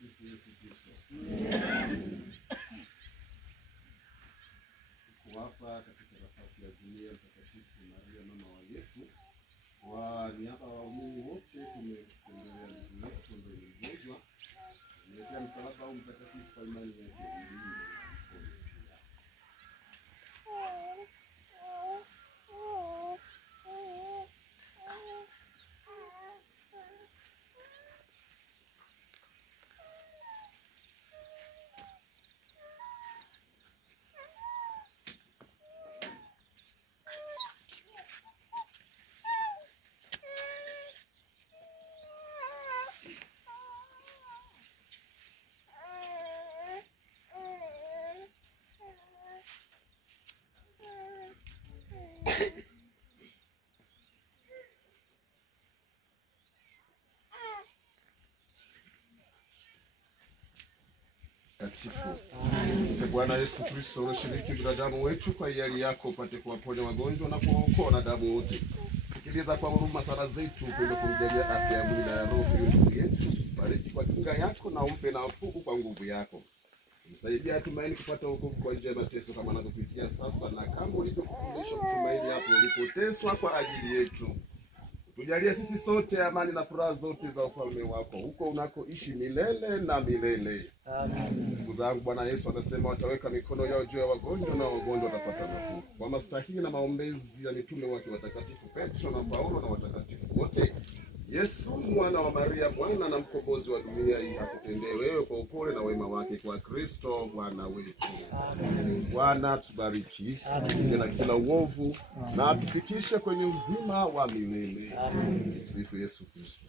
Tumsifu Yesu Kristo. Tuko hapa katika nafasi ya Jumuiya Mtakatifu Maria Mama wa Yesu. Kwa niaba ya waumini wote tumetembelea ndugu yetu ambaye ni mgonjwa. Tumepea msalaba au mtakatifu kwa imani yake. Bwana Yesu Kristo, unashiriki binadamu wetu kwa hiari yako upate kuwaponya wagonjwa na kuwaokoa wanadamu wote. Sikiliza kwa huruma sala zetu, upende kumjalia afya ya mwili na roho ndugu yetu. Bariki kwa kinga yako na umpe nafuu kwa nguvu yako. Msaidia atumaini kupata wokovu kwa njia ya mateso kama anavyopitia sasa, na kama ulivyokufundisha kutumaini hapo ulipoteswa kwa ajili yetu. Tujalie sisi sote amani na furaha zote za ufalme wako huko unakoishi milele na milele. Amen. Ndugu zangu, Bwana Yesu anasema wataweka mikono yao juu ya wagonjwa na wagonjwa watapata nafuu. Kwa mastahili na maombezi ya mitume wake watakatifu Petro na Paulo na watakatifu wote, Yesu mwana wa Maria, Bwana na mkombozi wa dunia hii, akutendee wewe kwa upole na wema wake kwa Kristo Bwana wetu. Amen. Bwana tubariki na kila uovu na atufikishe kwenye uzima wa milele. Amen. Sifu Yesu Kristo.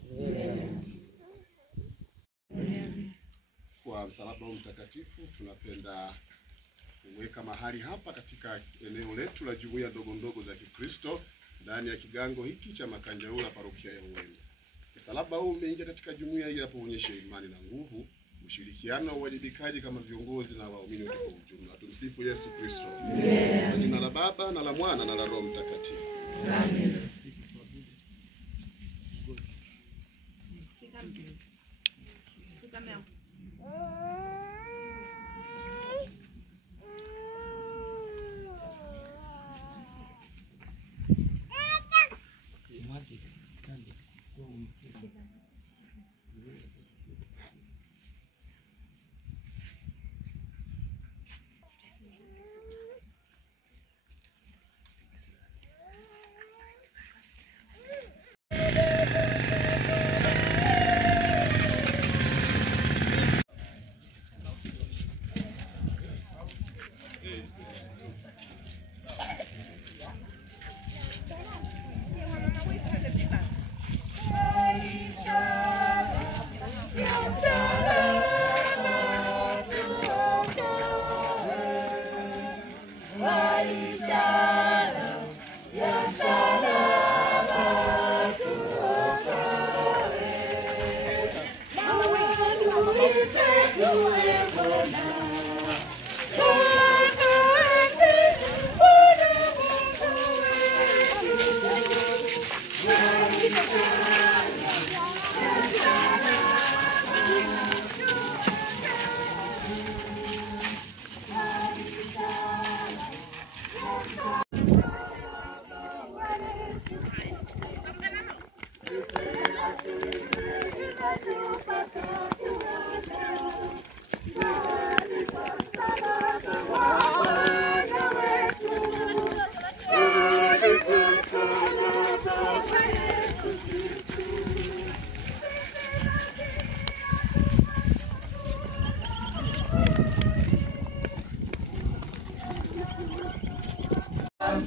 Kwa msalaba mtakatifu tunapenda kuweka mahali hapa katika eneo letu la jumuiya ndogo ndogo za Kikristo ndani ya kigango hiki cha Makanjaula, parokia ya Uwembe. Msalaba huu umeingia katika jumuiya hii hapo kuonyesha imani na nguvu, ushirikiano, uwajibikaji kama viongozi na waumini wote kwa ujumla. Tumsifu Yesu Kristo. Kwa jina la Baba na la Mwana na la Roho Mtakatifu. Amen.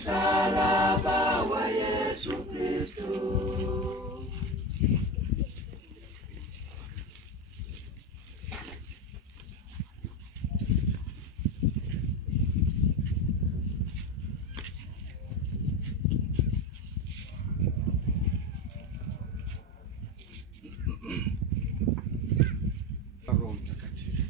Msalaba wa Yesu Kristo. Roho Mtakatifu.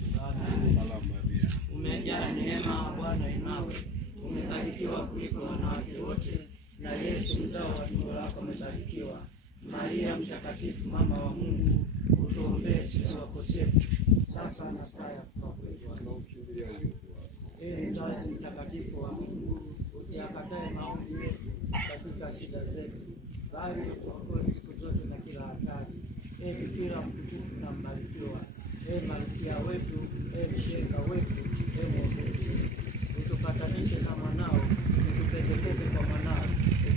Salamu Maria, umejaa neema, Bwana yu nawe. Umebarikiwa kuliko wanawake wote, na Yesu mzao wa tumbo lako amebarikiwa. Maria mtakatifu, mama wa Mungu, utuombee sisi wakosefu, mzazi mtakatifu wa Mungu, usiyakatae maombi yetu katika shida zetu, bali utuokoe siku zote na kila hatari. Ee Bikira mtukufu na mbarikiwa, ee Malkia wetu, ee mshenga wetu, ee mwombezi wetu, utupatanishe na mwanao, utupendekeze kwa mwanao,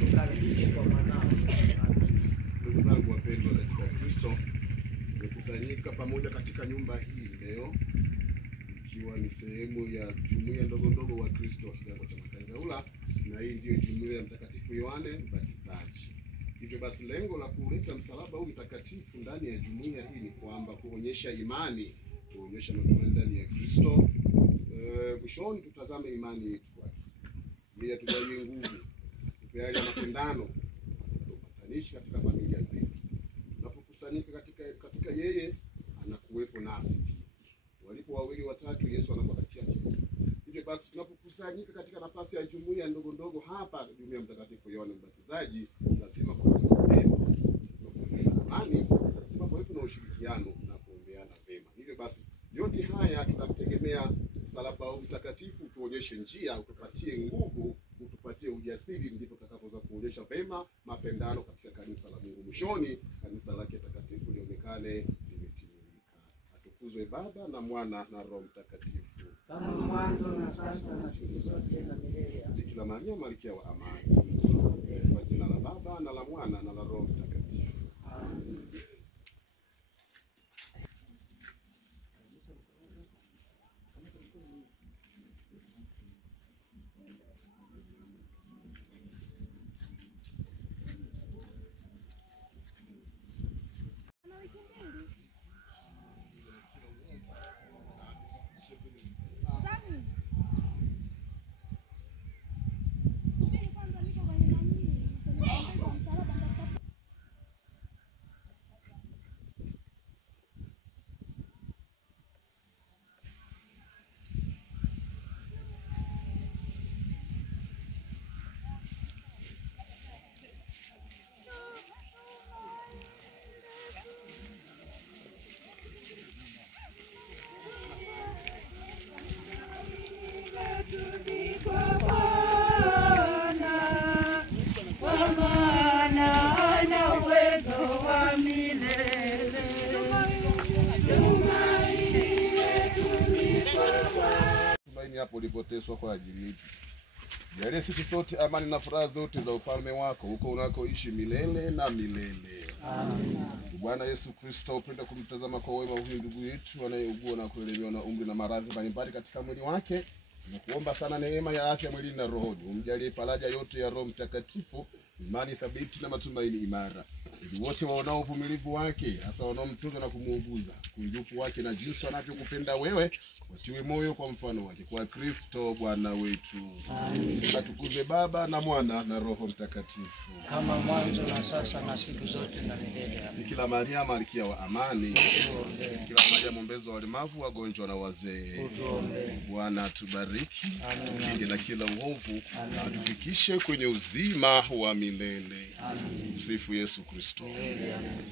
utukaribishe kwa mwanao. Amen. Ndugu zangu wapendwa katika Kristo, tumekusanyika pamoja katika nyumba hii leo ikiwa ni sehemu ya jumuiya ndogo ndogo wa Kristo wa kigango cha Matangaula, na hii ndiyo jumuiya ya Mtakatifu Yohane Mbatizaji. Hivyo basi lengo la kuleta msalaba huu mtakatifu ndani ya jumuiya hii ni kwamba kuonyesha imani, kuonyesha matumaini ndani ya Kristo. Mwishoni tutazame imani yetu kwake. Yeye atujalie nguvu, tupeane mapendano, tupatanishi katika familia zetu. Tunapokusanyika katika yeye, anakuwepo nasi. Walipo wawili watatu, Yesu anakuwa katikati. Hivyo basi tunapokusanyika katika nafasi ya jumuiya ndogo ndogo hapa jumuiya Mtakatifu Yohane Mbatizaji, lazima kuwepo amani, lazima kuwepo na ushirikiano na kuombeana vema. Hivyo basi yote haya tunamtegemea msalaba huu mtakatifu, tuonyeshe njia, utupatie nguvu, utupatie ujasiri, ndipo tutakapoweza kuonyesha vema mapendano katika kanisa la Mungu. Mwishoni kanisa lake takatifu lionekane limetimilika. Atukuzwe Baba na Mwana na Roho Mtakatifu, kama mwanzo na sasa na siku zote na milele. Bikira Maria Malkia wa amani, kwa jina la Baba na la Mwana na la Roho Mtakatifu. Amen. Hapo ulipoteswa kwa ajili yetu. Jalie sisi sote amani na furaha zote za ufalme wako huko unakoishi milele na milele. Amen. Bwana Yesu Kristo, upenda kumtazama kwa wema huyu ndugu yetu anayeugua na kuelemewa na umri na maradhi mbalimbali katika mwili wake. Tunakuomba sana neema ya afya mwilini na rohoni. Umjalie faraja yote ya Roho Mtakatifu, imani thabiti na matumaini imara. Ili wote waonao uvumilivu wake, hasa wanaomtunza na kumuuguza, kunjufu wake na jinsi anavyokupenda wewe, watiwe moyo kwa mfano wake, kwa Kristo Bwana wetu. Amen. Atukuzwe Baba na Mwana na Roho Mtakatifu, kama mwanzo na sasa na siku zote na milele. Amen. Bikira Maria Malkia wa amani, Bikira Maria mwombezi wa walemavu, wagonjwa na wazee, Bwana atubariki, tukinge na kila uovu, na atufikishe kwenye uzima wa milele. Amen. Msifu Yesu Kristo. Amen.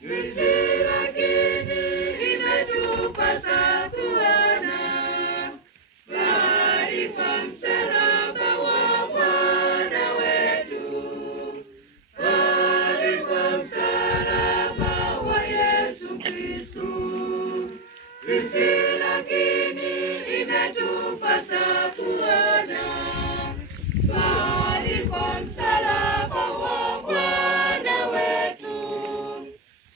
Sisi lakini imetupasa kuona fahari kwa msalaba wa Bwana wetu, fahari kwa msalaba wa Yesu Kristo. Sisi lakini imetupasa kuona fahari kwa msalaba wa Bwana wetu,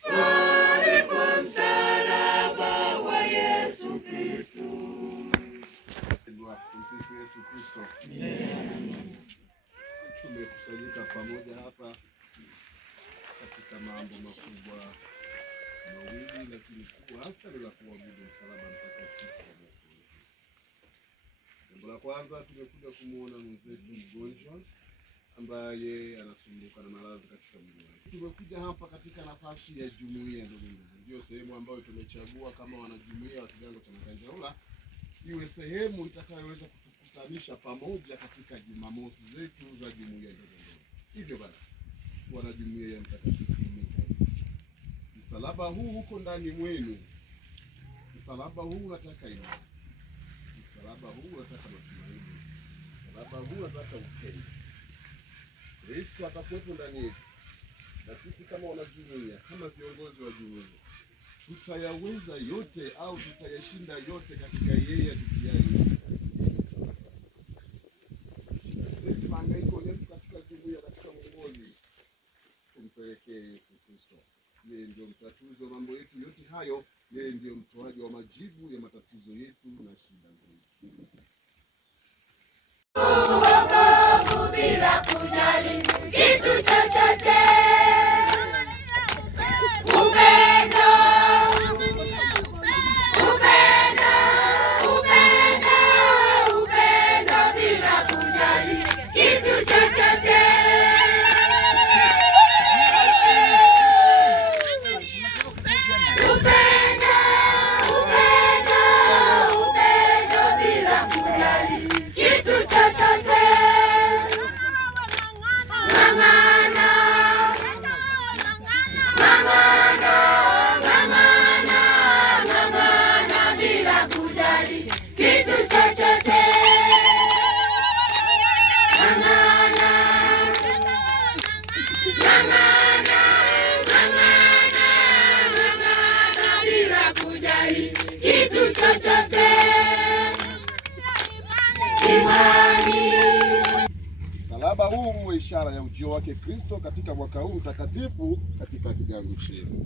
fahari kwa msalaba wa Yesu Kristo. Tumsifu Yesu Kristo. Tumekusanyika pamoja hapa katika mambo makubwa mawili, lakini kubwa hasa ni la kuabudu msalaba mtakatifu wa Mungu. Jambo la kwanza, tumekuja kumuona mwenzetu mgonjwa ambaye anasumbuka na maradhi katika mwili wake. Tumekuja hapa katika nafasi ya jumuiya, ndugu. Ndio sehemu ambayo tumechagua kama wanajumuiya wa kigango cha Nakanjaula iwe sehemu itakayoweza kutukutanisha pamoja katika Jumamosi zetu za jumuiya ndogo. Hivyo basi, wanajumuiya ya Mtakatifu Mikaeli, msalaba huu uko ndani mwenu. Msalaba huu unataka imani. Msalaba huu unataka matumaini. Msalaba huu unataka upendo. Kristo atakuwepo ndani yetu. Na sisi kama wanajumuiya, kama viongozi wa jumuiya, tutayaweza yote au tutayashinda yote katika yeye atutiaye. Sisi mahangaiko yetu katika jumuiya, katika uongozi, tumpelekee Yesu Kristo. Yeye ndio mtatuzi wa mambo yetu yote hayo. Yeye ndio mtoaji wa majibu ya matatizo yetu na shida zetu. Wokovu bila kujali kitu chochote. Upendo, upendo, upendo, upendo bila kujali kitu chochote. Upendo, upendo, upendo bila kujali kitu chochote. Ng'ang'ana, ng'ang'ana, ng'ang'ana, ng'ang'ana bila kujali kitu chochote. Ng'ang'ana, ng'ang'ana, ng'ang'ana, ng'ang'ana bila kujali kitu chochote. Imani. Msalaba huu uwe ishara ya ujio wake Kristo katika mwaka huu mtakatifu katika kigango chenu.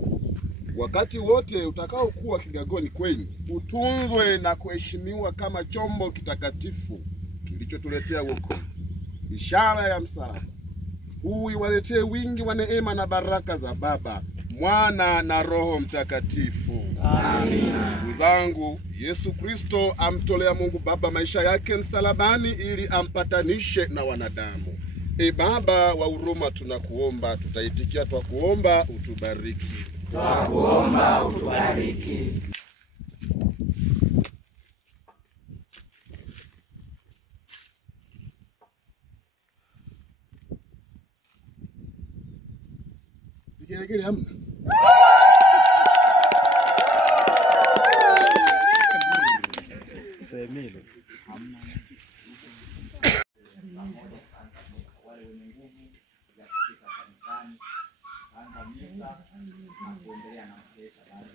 Wakati wote utakaokuwa kigangoni kwenu, utunzwe na kuheshimiwa kama chombo kitakatifu kilichotuletea wokovu. Ishara ya msalaba huu iwaletee wingi wa neema na baraka za Baba, Mwana na Roho Mtakatifu. Amina. Ndugu zangu, Yesu Kristo amtolea Mungu Baba maisha yake msalabani ili ampatanishe na wanadamu. Baba wa huruma, tunakuomba, tutaitikia twa kuomba, utubariki. Twakuomba utubariki. Vigelegele hamna? Semile. Wale wenye nguvu ya kufika kanisani, kuanza misa na kuendelea na mkesha baada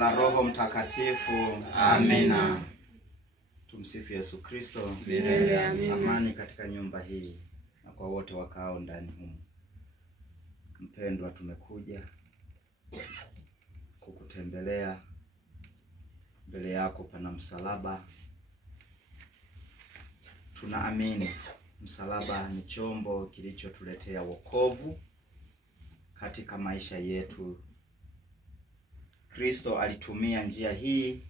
ya Roho Mtakatifu. Amina. Tumsifu Yesu Kristo. Amani katika nyumba hii na kwa wote wakao ndani humu. mpendwa, tumekuja kukutembelea. Mbele yako pana msalaba. Tunaamini msalaba ni chombo kilichotuletea wokovu katika maisha yetu. Kristo alitumia njia hii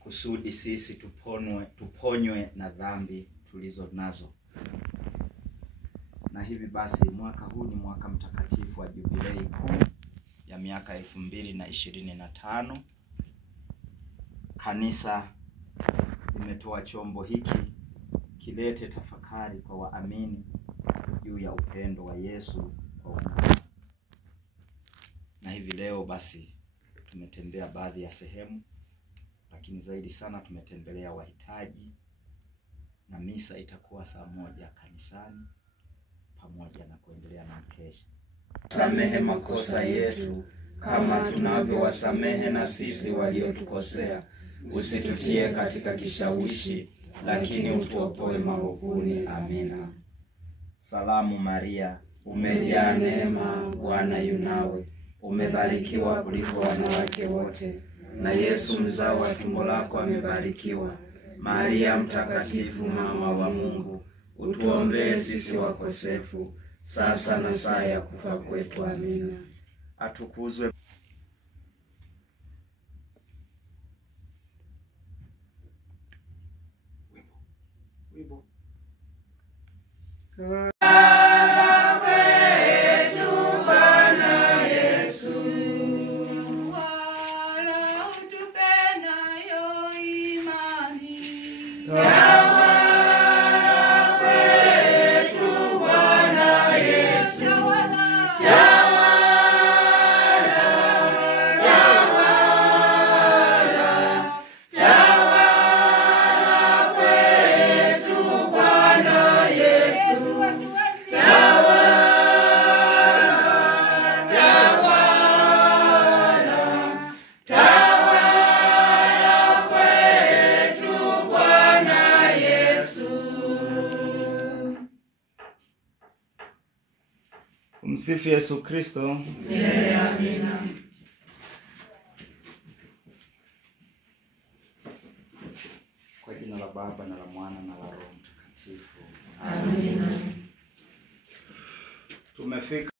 kusudi sisi tuponywe na dhambi tulizo nazo. Na hivi basi mwaka huu ni mwaka mtakatifu wa jubilei kuu ya miaka 2025. Kanisa limetoa chombo hiki kilete tafakari kwa waamini juu ya upendo wa Yesu kwa wanadamu. Na hivi leo basi tumetembea baadhi ya sehemu, lakini zaidi sana tumetembelea wahitaji, na misa itakuwa saa 1 kanisani pamoja na kuendelea na mkesha. Samehe makosa yetu kama tunavyowasamehe na sisi waliotukosea, usitutie katika kishawishi, lakini utuopoe maovuni. Amina. Salamu Maria, umejaa neema, Bwana yu nawe, umebarikiwa kuliko wanawake wote, na Yesu mzao wa tumbo lako amebarikiwa. Maria mtakatifu, mama wa Mungu, utuombee sisi wakosefu, sasa na saa ya kufa kwetu. Amina. Atukuzwe Wimbo. Msifu Yesu Kristo. Amina. Kwa jina la Baba na la Mwana na la Roho Mtakatifu. Amina. Tumefika